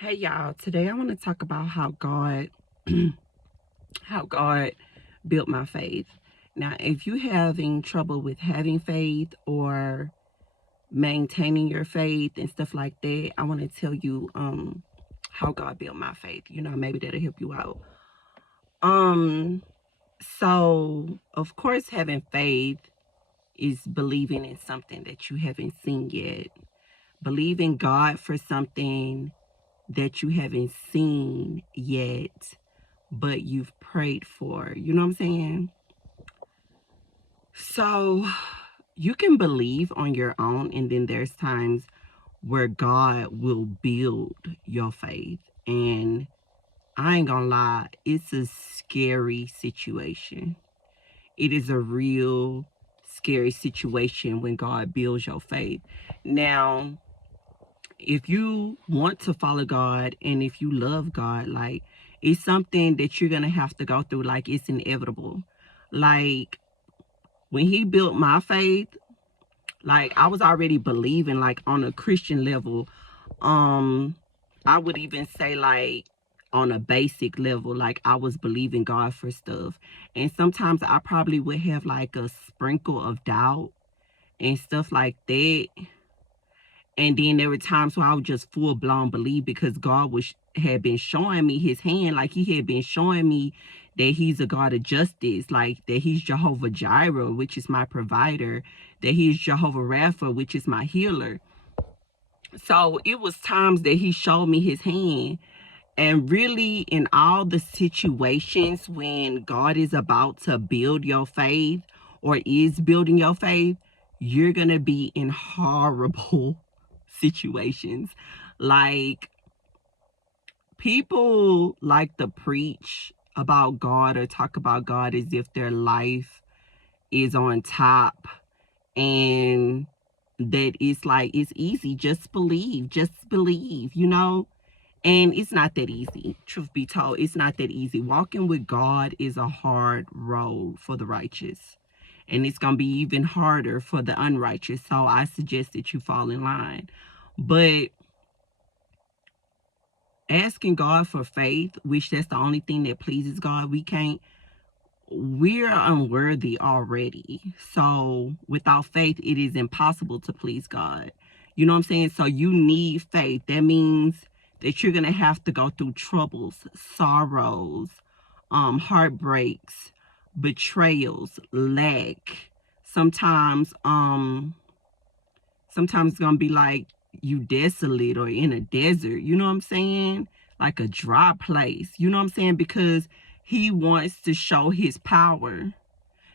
Hey y'all, today I want to talk about how God how God built my faith. Now, if you having trouble with having faith or maintaining your faith and stuff like that, I want to tell you how God built my faith. Maybe that'll help you out. Um so of course having faith is believing in something that you haven't seen yet. Believing God for something that you haven't seen yet, but you've prayed for. You know what I'm saying? So you can believe on your own, and then there's times where God will build your faith. And I ain't gonna lie, it's a scary situation. It is a real scary situation when God builds your faith. Now, if you want to follow God and if you love God, like, it's something that you're gonna have to go through. Like, it's inevitable. Like, when he built my faith, like, I was already believing, like, on a Christian level. um I would even say, like, on a basic level, like, I was believing God for stuff. And sometimes I probably would have like a sprinkle of doubt and stuff like that. And then there were times where I would just full blown believe, because God had been showing me his hand. Like, he had been showing me that he's a God of justice, like that he's Jehovah Jireh, which is my provider, that he's Jehovah Rapha, which is my healer. So it was times that he showed me his hand. And really, in all the situations when God is about to build your faith or is building your faith, you're going to be in horrible situations. Like, people like to preach about God or talk about God as if their life is on top, and that it's like, it's easy, just believe, and it's not that easy. Truth be told, it's not that easy. Walking with God is a hard road for the righteous, and it's going to be even harder for the unrighteous. So I suggest that you fall in line. But asking God for faith, which that's the only thing that pleases God, we're unworthy already. So without faith, it is impossible to please God. You know what I'm saying? So you need faith. That means that you're going to have to go through troubles, sorrows, heartbreaks, betrayals, lack. Sometimes, sometimes it's going to be like you desolate or in a desert. You know what I'm saying? Like a dry place. You know what I'm saying? Because he wants to show his power.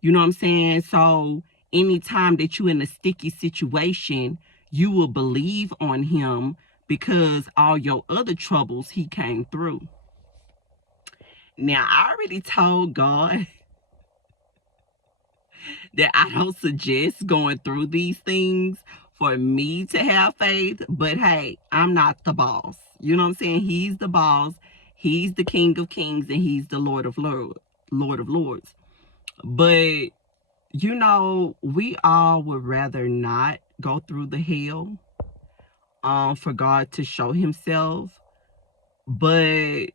You know what I'm saying? So anytime that you're in a sticky situation, you will believe on him, because all your other troubles he came through. Now, I already told God that I don't suggest going through these things for me to have faith, but hey, I'm not the boss. You know what I'm saying? He's the boss. He's the King of Kings, and he's the Lord of Lords. But we all would rather not go through the hell for God to show himself. But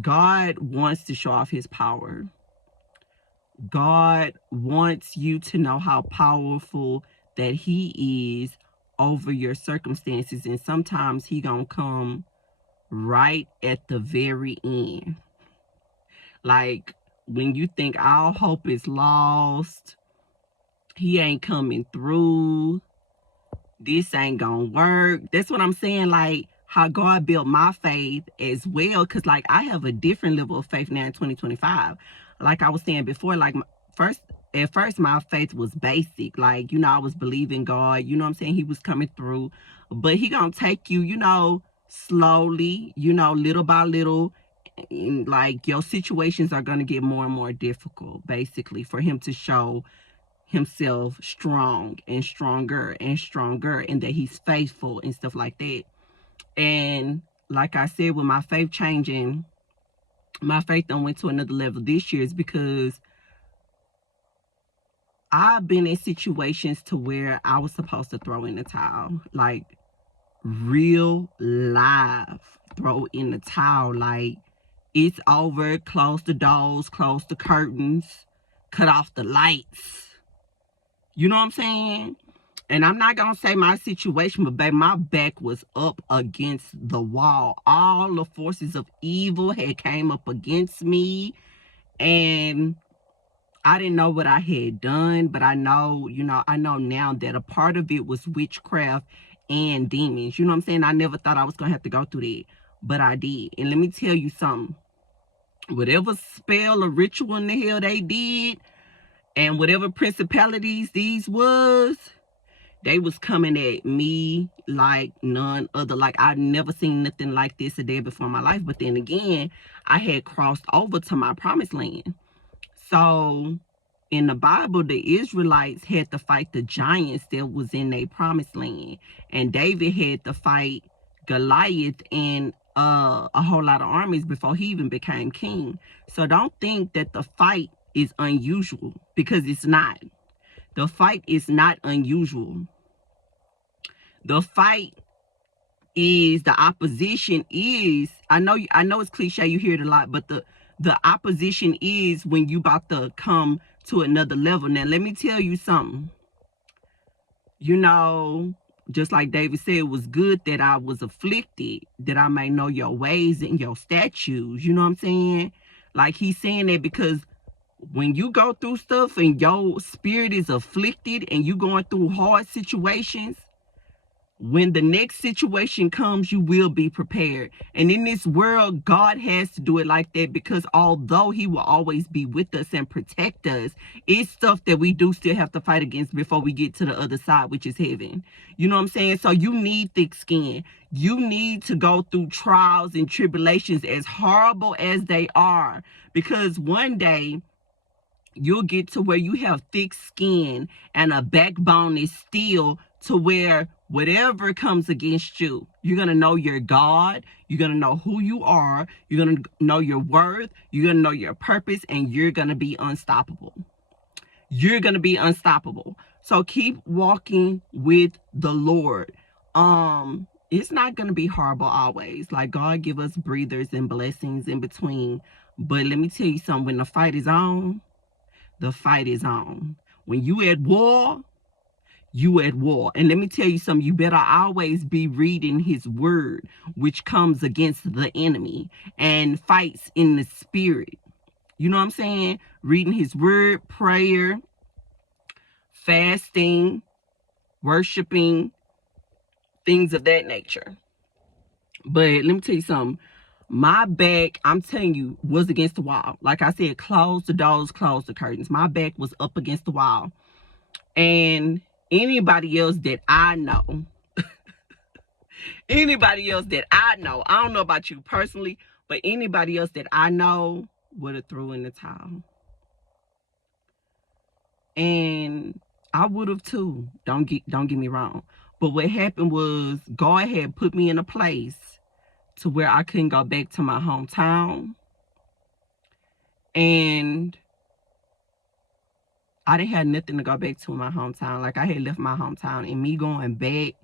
God wants to show off his power. God wants you to know how powerful that he is over your circumstances. And sometimes he gonna come right at the very end. Like, when you think all hope is lost, he ain't coming through, this ain't gonna work. That's what I'm saying. Like, how God built my faith as well. Because, like, I have a different level of faith now in 2025. Like I was saying before, like, at first my faith was basic. Like, I was believing God. You know what I'm saying? He was coming through. But he gonna take you, slowly, little by little. And, like, your situations are gonna get more and more difficult, basically, for him to show himself strong and stronger and stronger, and that he's faithful and stuff like that. And like I said, with my faith changing, my faith done went to another level this year, is because I've been in situations to where I was supposed to throw in the towel. Like, real life throw in the towel. Like, it's over, close the doors, close the curtains, cut off the lights. You know what I'm saying? And I'm not gonna say my situation, but babe, my back was up against the wall. All the forces of evil had came up against me, and I didn't know what I had done, but I know, I know now that a part of it was witchcraft and demons. You know what I'm saying? I never thought I was gonna have to go through that, but I did. And let me tell you something. Whatever spell or ritual in the hell they did, and whatever principalities these was, they was coming at me like none other. Like, I'd never seen nothing like this a day before in my life. But then again, I had crossed over to my promised land. So in the Bible, the Israelites had to fight the giants that was in their promised land. And David had to fight Goliath and a whole lot of armies before he even became king. So don't think that the fight is unusual, because it's not. The fight is not unusual. The fight is, the opposition is, I know it's cliche, you hear it a lot, but the opposition is when you about to come to another level. Now, let me tell you something. Just like David said, it was good that I was afflicted, that I may know your ways and your statutes. You know what I'm saying? Like, he's saying that because when you go through stuff and your spirit is afflicted and you going through hard situations, when the next situation comes, you will be prepared. And in this world, God has to do it like that, because although he will always be with us and protect us, it's stuff that we do still have to fight against before we get to the other side, which is heaven. You know what I'm saying? So you need thick skin. You need to go through trials and tribulations, as horrible as they are, because one day you'll get to where you have thick skin and a backbone is steel, to where whatever comes against you, you're going to know your God, you're going to know who you are, you're going to know your worth, you're going to know your purpose, and you're going to be unstoppable. You're going to be unstoppable. So keep walking with the Lord. It's not going to be horrible always. Like, God give us breathers and blessings in between. But let me tell you something, when the fight is on, the fight is on. When you at war, you at war. And let me tell you something, you better always be reading his word, which comes against the enemy and fights in the spirit. You know what I'm saying? Reading his word, prayer, fasting, worshiping, things of that nature. But let me tell you something. My back, I'm telling you, was against the wall. Like I said, close the doors, close the curtains. My back was up against the wall. And anybody else that I know, I don't know about you personally, but anybody else that I know would have threw in the towel. And I would have too. Don't get me wrong. But what happened was, God had put me in a place to where I couldn't go back to my hometown. And I didn't have nothing to go back to in my hometown. Like, I had left my hometown, and me going back,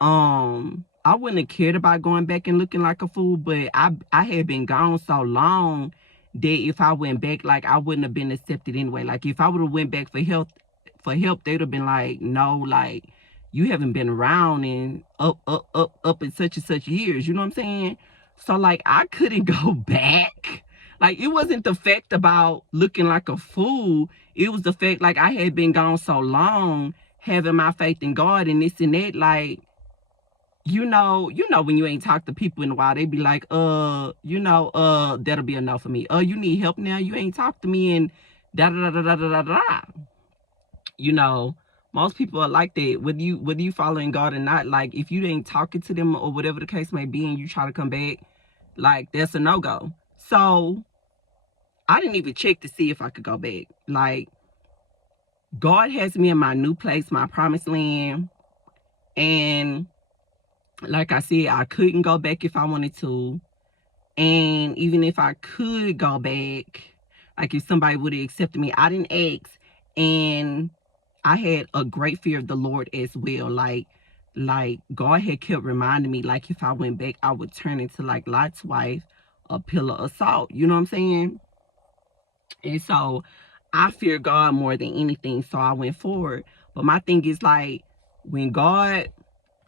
I wouldn't have cared about going back and looking like a fool, but I had been gone so long that if I went back, like, I wouldn't have been accepted anyway. Like, if I would have went back for help, they would have been like, no, like, you haven't been around in up in such and such years. You know what I'm saying? So, like, I couldn't go back. Like, it wasn't the fact about looking like a fool. It was the fact, like, I had been gone so long, having my faith in God and this and that. Like, you know, when you ain't talked to people in a while, they be like, that'll be enough for me. You need help now? You ain't talked to me, and da-da-da-da-da-da-da. Most people are like that. Whether you following God or not, like, if you ain't talking to them or whatever the case may be, and you try to come back, like, that's a no-go. So I didn't even check to see if I could go back. Like, God has me in my new place, my promised land. And like I said, I couldn't go back if I wanted to. And even if I could go back, like, if somebody would have accepted me, I didn't ask. And I had a great fear of the Lord as well. Like, like God had kept reminding me, like if I went back, I would turn into like Lot's wife, a pillar of salt. You know what I'm saying? And so I fear God more than anything. So I went forward. But my thing is like when God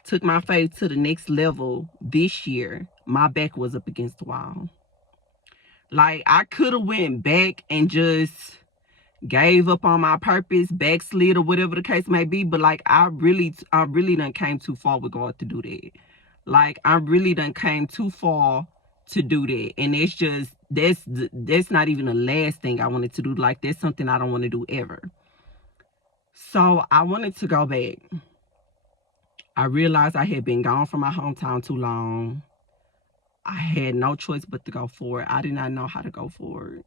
took my faith to the next level this year, my back was up against the wall. Like I could have went back and just gave up on my purpose, backslid or whatever the case may be. But like I really done came too far with God to do that. Like I really done came too far to do that. And it's just that's not even the last thing I wanted to do. Like that's something I don't want to do ever. So I wanted to go back. I realized I had been gone from my hometown too long. I had no choice but to go forward. I did not know how to go forward.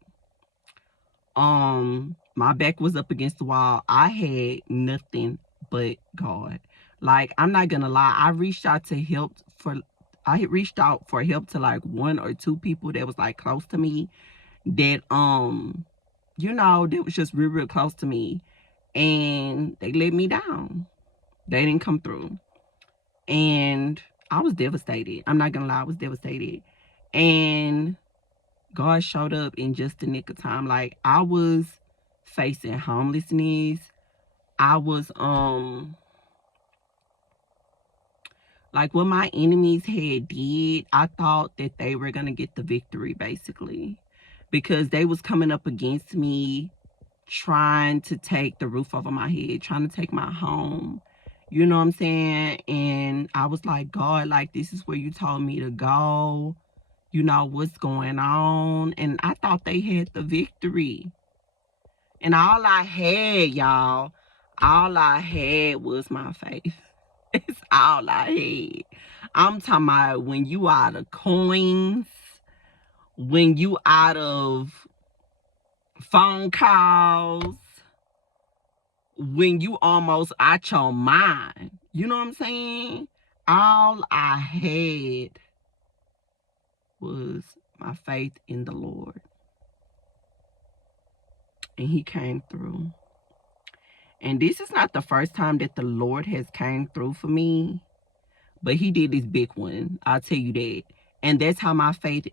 My back was up against the wall. I had nothing but God. Like I'm not gonna lie, I reached out for help to like one or two people that was like close to me, that that was just real close to me, and they let me down. They didn't come through, and I was devastated. I'm not gonna lie, I was devastated. And God showed up in just the nick of time. Like I was facing homelessness. I was like what my enemies had did, I thought that they were gonna get the victory basically. Because they was coming up against me, trying to take the roof over my head, trying to take my home. You know what I'm saying? And I was like, God, like this is where you told me to go. You know what's going on? And I thought they had the victory. And all I had was my faith. It's all I had. I'm talking about when you out of coins, when you out of phone calls, when you almost out your mind. You know what I'm saying? All I had was my faith in the Lord. And he came through. And this is not the first time that the Lord has came through for me, but he did this big one. I'll tell you that. And that's how my faith